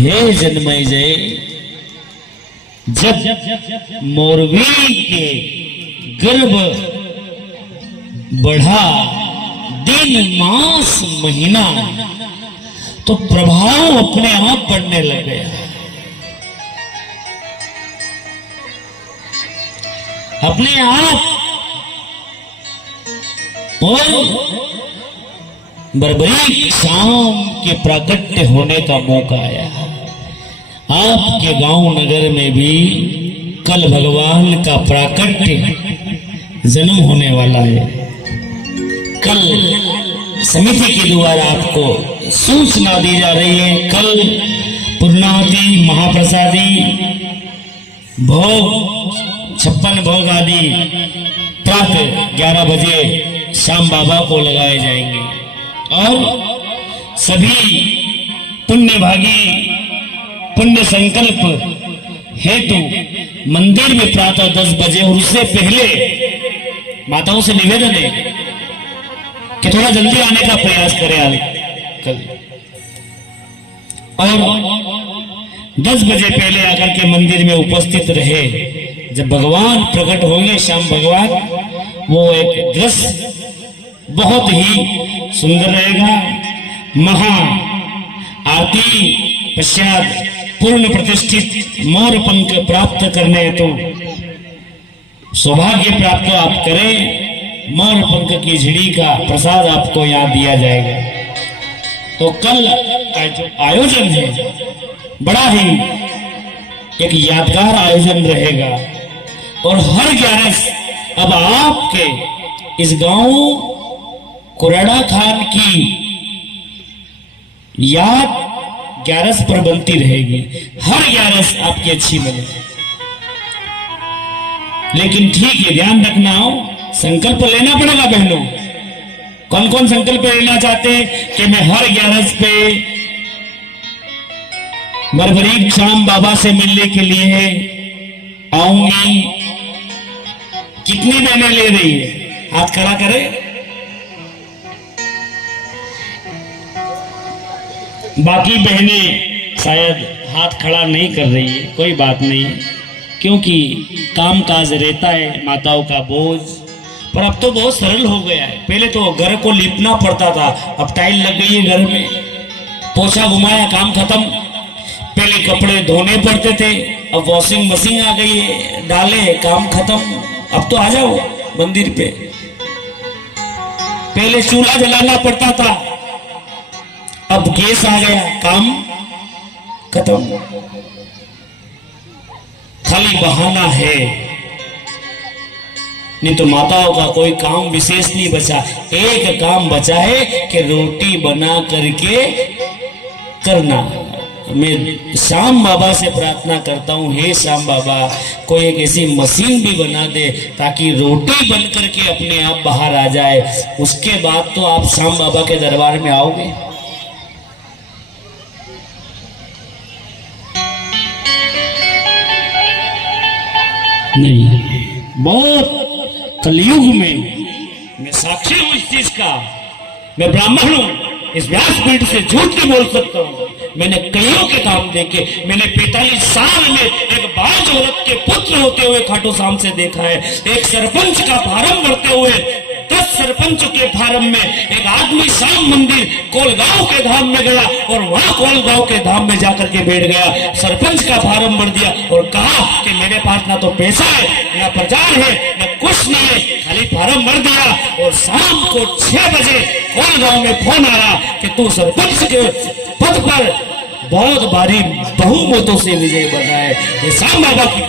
हे जन्मय जय, जब मोरवी के गर्भ बढ़ा दिन मास महीना, तो प्रभाव अपने आप पड़ने लग गया। अपने आप। और बर्बरीक शाम के प्राकट्य होने का मौका आया। आपके गांव नगर में भी कल भगवान का प्राकट्य जन्म होने वाला है। कल समिति के द्वारा आपको सूचना दी जा रही है। कल पूर्णाहुति महाप्रसादी भोग 56 भोग आदि प्रातः 11 बजे श्याम बाबा को लगाए जाएंगे और सभी पुण्यभागी पुण्य संकल्प हेतु मंदिर में प्रातः 10 बजे और उससे पहले माताओं से निवेदन है कि थोड़ा जल्दी आने का प्रयास करें कल। और 10 बजे पहले आकर के मंदिर में उपस्थित रहे। जब भगवान प्रकट होंगे श्याम भगवान, वो एक दृश्य बहुत ही सुंदर रहेगा। महा आरती पश्चात पूर्ण प्रतिष्ठित मोर पंख प्राप्त करने हेतु सौभाग्य प्राप्त आप करें। मोर पंख की झिड़ी का प्रसाद आपको यहाँ दिया जाएगा। तो कल का जो आयोजन है बड़ा ही एक यादगार आयोजन रहेगा। और हर 11 अब आपके इस गांव कुराड़ा खान की याद 11 पर बनती रहेगी। हर 11 आपकी अच्छी बने। लेकिन ठीक है, ध्यान रखना हो, संकल्प लेना पड़ेगा बहनों। कौन कौन संकल्प लेना चाहते हैं कि मैं हर 11 पे बर्बरीक श्याम बाबा से मिलने के लिए आऊंगी? कितनी बहनें ले रही है? हाथ खड़ा करें। बाकी बहनें शायद हाथ खड़ा नहीं कर रही है, कोई बात नहीं, क्योंकि काम काज रहता है, माताओं का बोझ। पर अब तो बहुत सरल हो गया है। पहले तो घर को लीपना पड़ता था, अब टाइल लग गई है घर में, पोछा घुमाया काम खत्म। पहले कपड़े धोने पड़ते थे, अब वॉशिंग मशीन आ गई है, डाले काम खत्म। अब तो आ जाओ मंदिर पे। पहले चूल्हा जलाना पड़ता था, अब गैस आ गया, काम खत्म। खाली बहाना है, नहीं तो माताओं का कोई काम विशेष नहीं बचा। एक काम बचा है कि रोटी बना करके करना। मैं श्याम बाबा से प्रार्थना करता हूँ, हे श्याम बाबा, कोई एक ऐसी मशीन भी बना दे ताकि रोटी बन करके अपने आप बाहर आ जाए। उसके बाद तो आप श्याम बाबा के दरबार में आओगे। नहीं, बहुत कलयुग में मैं साक्षी हूं इस चीज का। मैं ब्राह्मण हूं, इस व्यासपीठ से झूठ नहीं बोल सकता हूं। मैंने कईयों के काम देखे। मैंने 45 साल में एक बाज औरत के पुत्र होते हुए खाटू श्याम से देखा है। एक सरपंच का फार्म भरते हुए 10 सरपंच के फार्म में एक आदमी श्याम मंदिर कोलगांव के धाम में गया और वहां कोलगांव के धाम में जाकर के बैठ गया। सरपंच का फार्म भर दिया और कहा कि मेरे पास ना तो पैसा है, ना प्रचार है, ना कुछ नहीं है, खाली फार्म भर दिया। और शाम को 6 बजे कोलगांव में फोन आया कि तू सरपंच के पद पर बहुत भारी बहुमतों से विजय बना है। ये श्याम बाबा की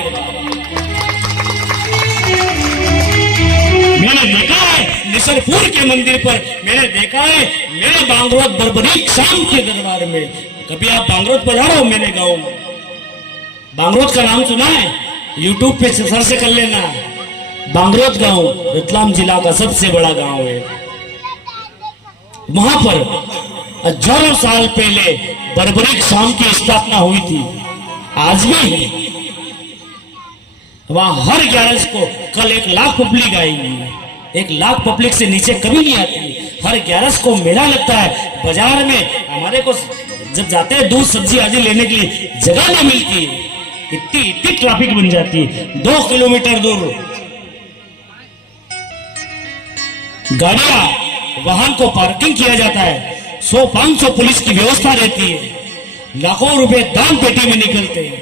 मैंने देखा है निसरपुर के मंदिर पर, मैंने देखा है मेरे बांगरोत बर्बरीक श्याम के दरबार में। कभी आप बांगरोत पधारो मेरे गांव में। बांगरोत का नाम सुना है? यूट्यूब पे सर्च कर लेना। बांगरोत गांव रतलाम जिला का सबसे बड़ा गांव है। वहां पर हजारों साल पहले बर्बरीक श्याम की स्थापना हुई थी, आज भी है। वहां हर 11 को कल 1 लाख पब्लिक आएगी। 1 लाख पब्लिक से नीचे कभी नहीं आती। हर 11 को मेला लगता है। बाजार में हमारे को जब जाते हैं दूध सब्जी आदि लेने के लिए जगह नहीं मिलती, इतनी इतनी ट्रैफिक बन जाती है। 2 किलोमीटर दूर गाड़ियां वाहन को पार्किंग किया जाता है, 100-500 पुलिस की व्यवस्था रहती है, लाखों रुपए दान पेटी में निकलते हैं।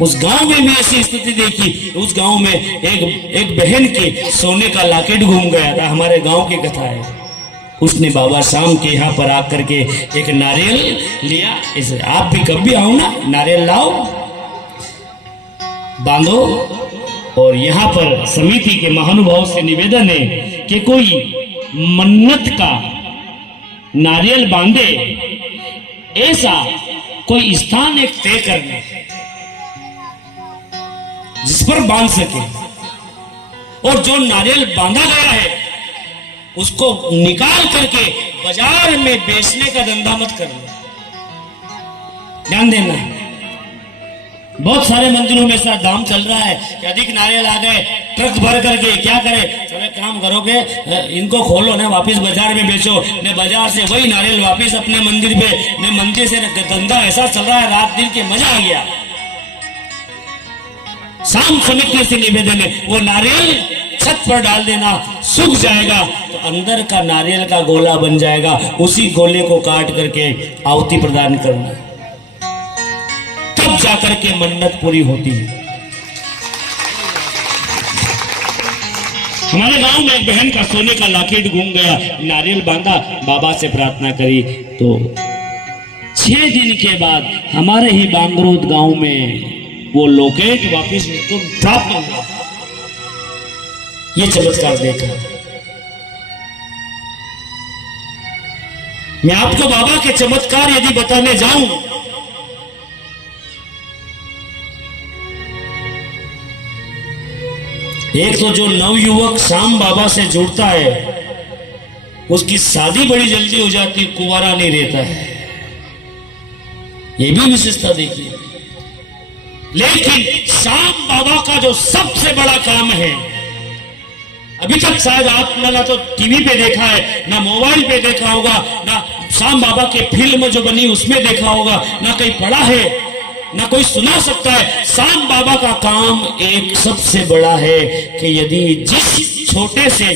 उस गांव में भी ऐसी स्थिति देखी। उस गांव में एक बहन के सोने का लॉकेट घूम गया था। हमारे गांव की कथा है। उसने बाबा शाम के यहाँ पर आकर के एक नारियल लिया। इसे आप भी कभी आओ ना, नारियल लाओ, बांधो, और यहाँ पर समिति के महानुभाव से निवेदन है कि कोई मन्नत का नारियल बांधे, ऐसा कोई स्थान एक तय करना जिस पर बांध सके, और जो नारियल बांधा गया है उसको निकाल करके बाजार में बेचने का धंधा मत करना। ध्यान देना, बहुत सारे मंदिरों में ऐसा दाम चल रहा है कि अधिक नारियल आ गए, ट्रक भर करके क्या करे, चलो काम करोगे, इनको खोलो ना, वापस बाजार में बेचो, ने बाजार से वही नारियल वापस अपने मंदिर पे, ने मंदिर से धंधा ऐसा चल रहा है, रात दिन के मजा आ गया। शाम समिति से निवेदन है, वो नारियल छत पर डाल देना, सूख जाएगा तो अंदर का नारियल का गोला बन जाएगा, उसी गोले को काट करके आहुति प्रदान करना, तब जाकर के मन्नत पूरी होती है। हमारे गांव में एक बहन का सोने का लॉकेट घूम गया, नारियल बांधा, बाबा से प्रार्थना करी, तो 6 दिन के बाद हमारे ही बांगरोद गांव में वो लॉकेट वापिस उसको प्राप्त हो गया। ये चमत्कार देखा। मैं आपको बाबा के चमत्कार यदि बताने जाऊं, एक तो जो नवयुवक शाम बाबा से जुड़ता है उसकी शादी बड़ी जल्दी हो जाती, कुंवारा नहीं रहता है, ये भी विशेषता देखिए। लेकिन शाम बाबा का जो सबसे बड़ा काम है, अभी तक शायद आपने ना तो टीवी पे देखा है, ना मोबाइल पे देखा होगा, ना शाम बाबा के फिल्म जो बनी उसमें देखा होगा, ना कहीं पढ़ा है, ना कोई सुना सकता है। शाम बाबा का काम एक सबसे बड़ा है कि यदि जिस छोटे से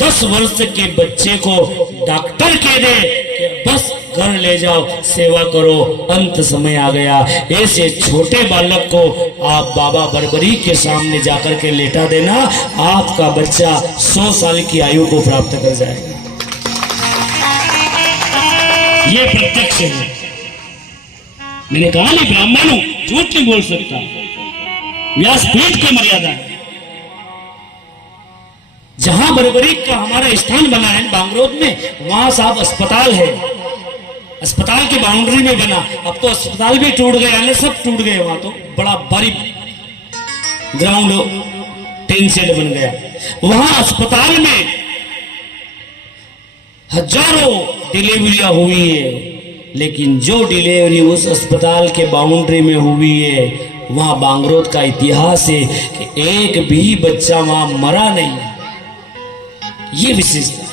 10 वर्ष के बच्चे को डॉक्टर कह दे कि बस घर ले जाओ, सेवा करो, अंत समय आ गया, ऐसे छोटे बालक को आप बाबा बरबरी के सामने जाकर के लेटा देना, आपका बच्चा 100 साल की आयु को प्राप्त कर जाएगा। ये प्रत्यक्ष है। मैंने कहा नहीं, ब्राह्मण हूं, झूठ नहीं बोल सकता, व्यासपीठ की मर्यादा है। जहां बरबरी का हमारा स्थान बना है बांगरोद में, वहां साहब अस्पताल है, अस्पताल की बाउंड्री में बना। अब तो अस्पताल भी टूट गया, सब टूट गए। वहां तो बड़ा भारी ग्राउंड टेन शेड बन गया। वहां अस्पताल में हजारों डिलीवरियां हुई है, लेकिन जो डिलीवरी उस अस्पताल के बाउंड्री में हुई है, वहां बांगरोद का इतिहास है कि एक भी बच्चा वहां मरा नहीं। ये विशेषता।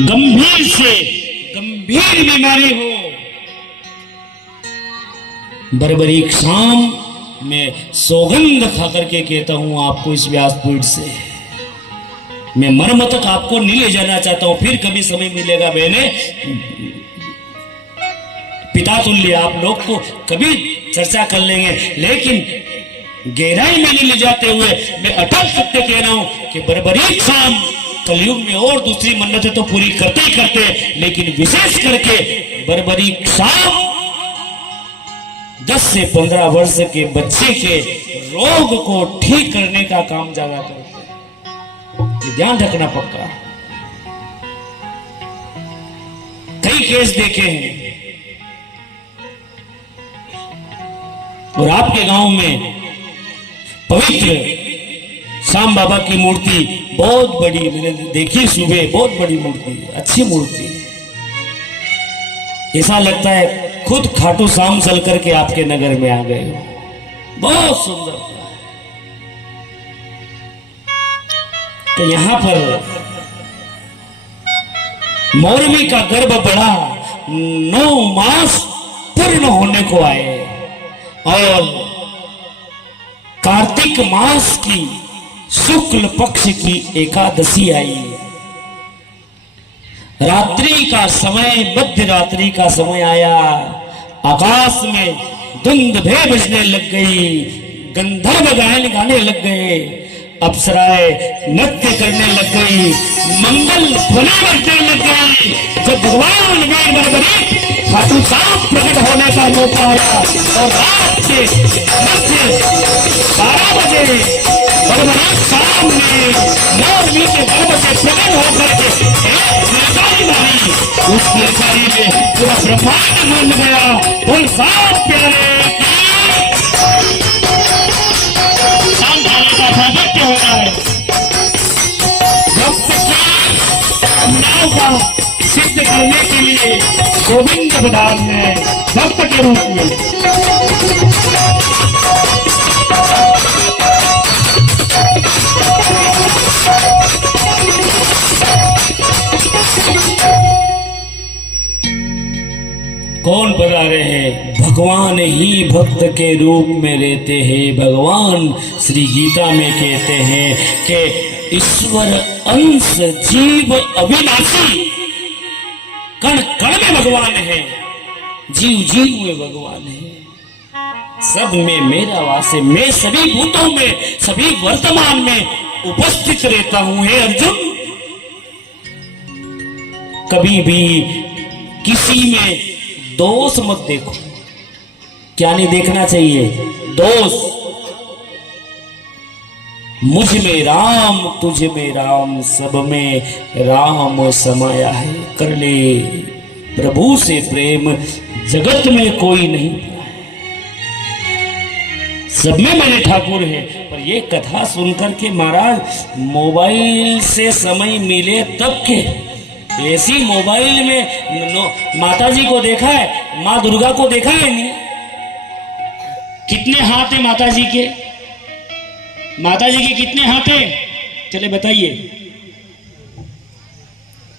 गंभीर से गंभीर बीमारी हो, बरबरी शाम में सौगंध खा करके कहता हूं आपको इस व्यासपीठ से, मैं मर्म तक आपको नहीं ले जाना चाहता हूं, फिर कभी समय मिलेगा मैंने पिता तुल्य आप लोग को कभी चर्चा कर लेंगे, लेकिन गहराई में नहीं ले जाते हुए मैं अटल सत्य कह रहा हूं कि बरबरी शाम कलयुग में और दूसरी मन्नतें तो पूरी करते ही करते, लेकिन विशेष करके बरबरी शाम 10 से 15 वर्ष के बच्चे के रोग को ठीक करने का काम ज्यादा करते हैं। ध्यान रखना पक्का। कई केस देखे हैं और आपके गांव में पवित्र शाम बाबा की मूर्ति बहुत बड़ी मैंने देखी सुबह, बहुत बड़ी मूर्ति, अच्छी मूर्ति। ऐसा लगता है खुद खाटू शाम चल करके आपके नगर में आ गए हो, बहुत सुंदर। तो यहां पर मौरवी का गर्भ बढ़ा, 9 मास पूर्ण होने को आए और कार्तिक मास की शुक्ल पक्ष की एकादशी आई। रात्रि का समय, मध्य रात्रि का समय आया। आकाश में धुंधभे बजने लग गई, गंधर्व गायन गाने लग गए, अप्सराएं नृत्य करने लग गई, मंगल ध्वनि बजने लग गई। जब भगवान वीर बरबरी खाटू श्याम प्रकट होने का मौका आया और रात के 12 बजे बरबरी शाम ने मौरवी के गर्भ से प्रकट होकर के एक निशानी मारी। उस निशानी में पूरा ब्रह्मांड मंड गया। बोल सात प्यारे हो रहा है। भक्त की नाव का सिद्ध करने के लिए गोविंद पधार है भक्त के रूप में। कौन बता रहे हैं? भगवान ही भक्त के रूप में रहते हैं। भगवान श्री गीता में कहते हैं कि ईश्वर अंश जीव अविनाशी, कण कण में भगवान है, जीव जीव में भगवान है। सब में मेरा वास है, मैं सभी भूतों में, सभी वर्तमान में उपस्थित रहता हूं। हे अर्जुन, कभी भी किसी में दोष मत देखो। क्या नहीं देखना चाहिए? दोष। मुझ में राम, तुझ में राम, सब में राम समाया है। कर ले प्रभु से प्रेम, जगत में कोई नहीं, सब में मेरे ठाकुर है। पर ये कथा सुनकर के महाराज मोबाइल से समय मिले तब के, ऐसी मोबाइल में माता जी को देखा है, माँ दुर्गा को देखा है नहीं? कितने हाथ है माता जी के? माता जी के कितने हाथ है? चले बताइए।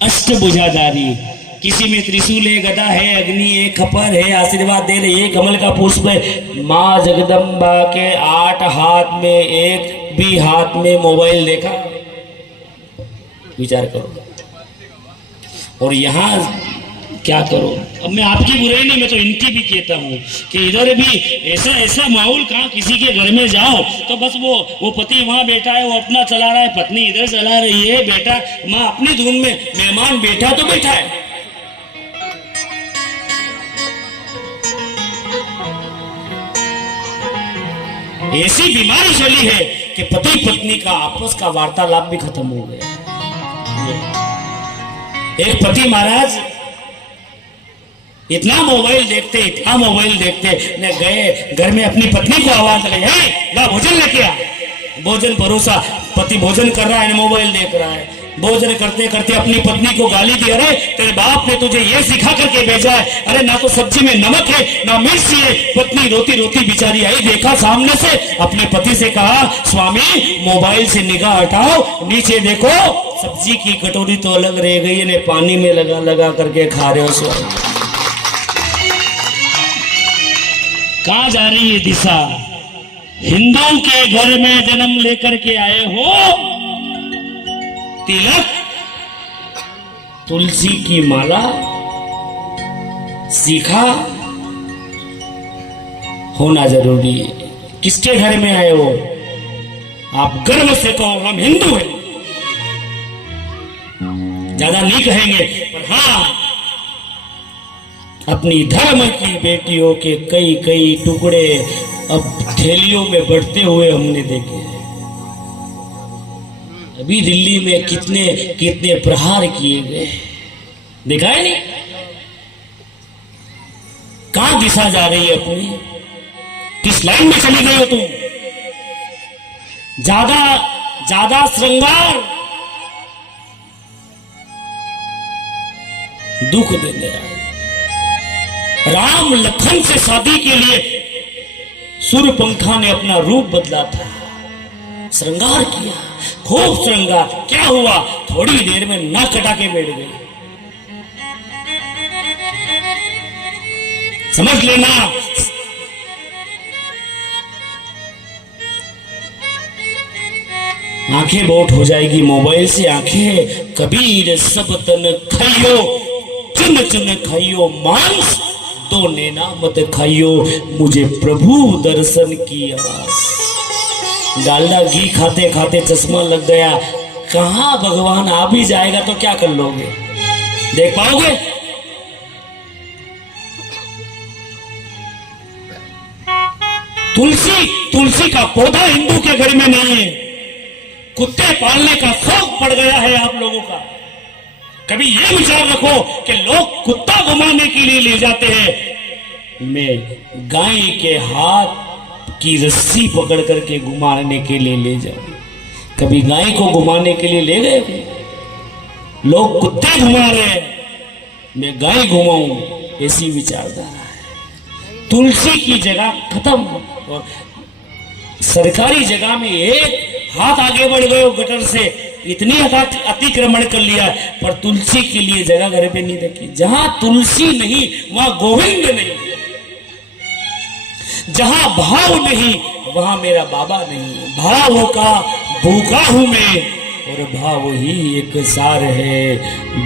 अष्टभुजाधारी। किसी में त्रिशूल है, गदा है, अग्नि है, खपर है, आशीर्वाद दे रही है, कमल का पुष्प है। माँ जगदम्बा के 8 हाथ में एक भी हाथ में मोबाइल देखा? विचार करो। और यहाँ क्या करो? अब मैं आपकी बुराई नहीं, मैं तो इनकी भी कहता हूँ कि इधर भी ऐसा ऐसा माहौल, कहाँ किसी के घर में जाओ तो बस वो पति वहाँ बैठा है, वो अपना चला रहा है, पत्नी इधर चला रही है, बेटा माँ अपनी धुन में, मेहमान बैठा तो बैठा है। ऐसी बीमारी चली है कि पति पत्नी का आपस का वार्तालाप भी खत्म हो गया। एक पति महाराज इतना मोबाइल देखते, इतना मोबाइल देखते, ने गए घर में अपनी पत्नी को आवाज लगी, ला भोजन लेके आ। भोजन परोसा, पति भोजन कर रहा है, मोबाइल देख रहा है। भोजन करते करते अपनी पत्नी को गाली दी, अरे तेरे बाप ने तुझे ये सिखा करके भेजा है, अरे ना तो सब्जी में नमक है ना मिर्च है। पत्नी रोती रोती बेचारी आई, देखा सामने से, अपने पति से कहा, स्वामी मोबाइल से निगाह हटाओ, नीचे देखो, सब्जी की कटोरी तो अलग रह गई है, पानी में लगा लगा करके खा रहे हो। स्वामी कहाँ जा रही है दिशा? हिंदुओं के घर में जन्म लेकर के आए हो, तिलक, तुलसी की माला, सीखा होना जरूरी है। किसके घर में आए हो? आप गर्व से कहो हम हिंदू हैं। ज्यादा नहीं कहेंगे, पर हाँ, अपनी धर्म की बेटियों के कई कई टुकड़े अब थैलियों में बढ़ते हुए हमने देखे हैं। अभी दिल्ली में कितने कितने प्रहार किए गए, देखा है नहीं? कहां दिशा जा रही है अपनी? किस लाइन में चली गई हो तुम? ज्यादा ज्यादा श्रृंगार दुख देने आए। राम लखन से शादी के लिए सूर्यपंखा ने अपना रूप बदला था, श्रृंगार किया, खूब श्रृंगार। क्या हुआ? थोड़ी देर में नाक कटा के बैठ गई। समझ लेना। आंखें बोट हो जाएगी मोबाइल से आंखें। कबीर सब तन खाइयो, चुन चुन खाइयो मांस, दो नेना मत खाइयो, मुझे प्रभु दर्शन की आस। डालडा घी खाते खाते चश्मा लग गया, कहां भगवान आ भी जाएगा तो क्या कर लोगे, देख पाओगे? तुलसी, तुलसी का पौधा हिंदू के घर में नहीं है। कुत्ते पालने का शौक पड़ गया है आप लोगों का। कभी ये विचार रखो कि लोग कुत्ता घुमाने के लिए ले जाते हैं, मैं गाय के हाथ की रस्सी पकड़ करके घुमाने के लिए ले जाऊं। कभी गाय को घुमाने के लिए ले गए? लोग कुत्ते घुमा रहे हैं, मैं गाय घुमाऊं, ऐसी विचारधारा है। तुलसी की जगह खत्म, और सरकारी जगह में एक हाथ आगे बढ़ गए हो गटर से, इतनी अतिक्रमण कर लिया, पर तुलसी के लिए जगह घर पे नहीं रखी। जहां तुलसी नहीं वहां गोविंद नहीं, जहां भाव नहीं वहां मेरा बाबा नहीं। भाव का भूखा हूं मैं, और भाव ही एक सार है।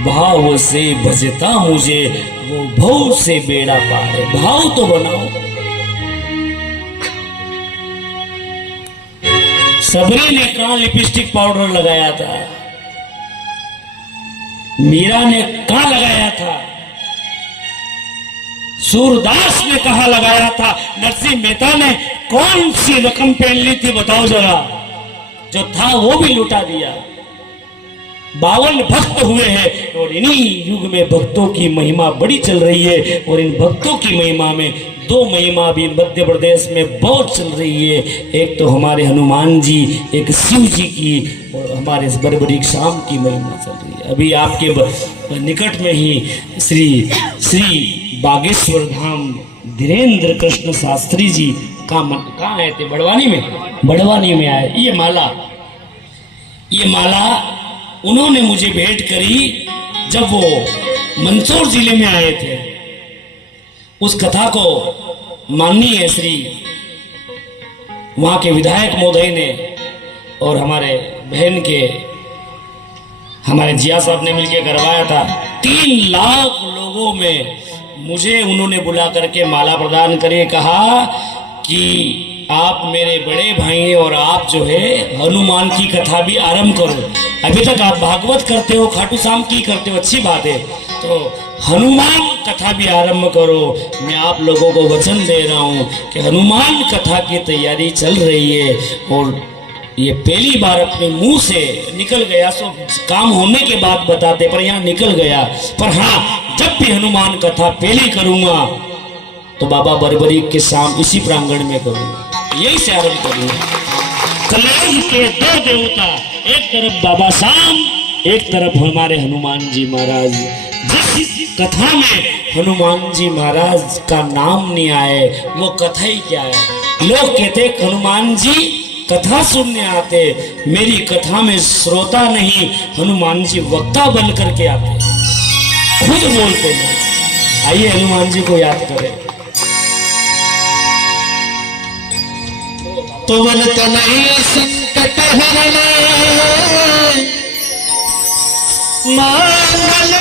भाव से भजता मुझे वो भव से बेड़ा पार है। भाव तो बनाओ। सबरी ने कहां लिपस्टिक पाउडर लगाया था, मीरा ने कहां लगाया था, सूरदास ने कहां लगाया था, नरसिंह मेहता ने कौन सी रकम पहन ली थी बताओ जरा? जो था वो भी लुटा दिया। 52 भक्त हुए हैं, और इन्हीं युग में भक्तों की महिमा बड़ी चल रही है। और इन भक्तों की महिमा में 2 महिमा भी मध्य प्रदेश में बहुत चल रही है। एक तो हमारे हनुमान जी, एक शिव जी की, और हमारे बरबरीक शाम की महिमा चल रही है। अभी आपके निकट में ही श्री बागेश्वर धाम धीरेन्द्र कृष्ण शास्त्री जी कहाँ आए थे? बड़वानी में आए। ये माला उन्होंने मुझे भेंट करी जब वो मंदसौर जिले में आए थे। उस कथा को माननीय श्री वहां के विधायक महोदय ने और हमारे बहन के हमारे जिया साहब ने मिलकर करवाया था। 3 लाख लोगों में मुझे उन्होंने बुला करके माला प्रदान करके कहा कि आप मेरे बड़े भाई हैं, और आप जो है हनुमान की कथा भी आरंभ करो। अभी तक आप भागवत करते हो, खाटू श्याम की करते हो, अच्छी बात है, तो हनुमान कथा भी आरंभ करो। मैं आप लोगों को वचन दे रहा हूं कि हनुमान कथा की तैयारी चल रही है। और ये पहली बार अपने मुंह से निकल गया, सो काम होने के बाद बताते, पर यहाँ निकल गया। पर हाँ, जब भी हनुमान कथा पहली करूंगा तो बाबा बरबरीक के शाम इसी प्रांगण में करूंगा, यही से आरंभ करूंगा। कलयुग के 2 देवता, एक तरफ बाबा शाम, एक तरफ हमारे हनुमान जी महाराज। जिस कथा में हनुमान जी महाराज का नाम नहीं आए वो कथा ही क्या है? लोग कहते हनुमान जी कथा सुनने आते, मेरी कथा में श्रोता नहीं हनुमान जी वक्ता बन करके आते, खुद बोलते हैं। आइए हनुमान जी को याद करें। तो वन तनय संकट हरने, मंगल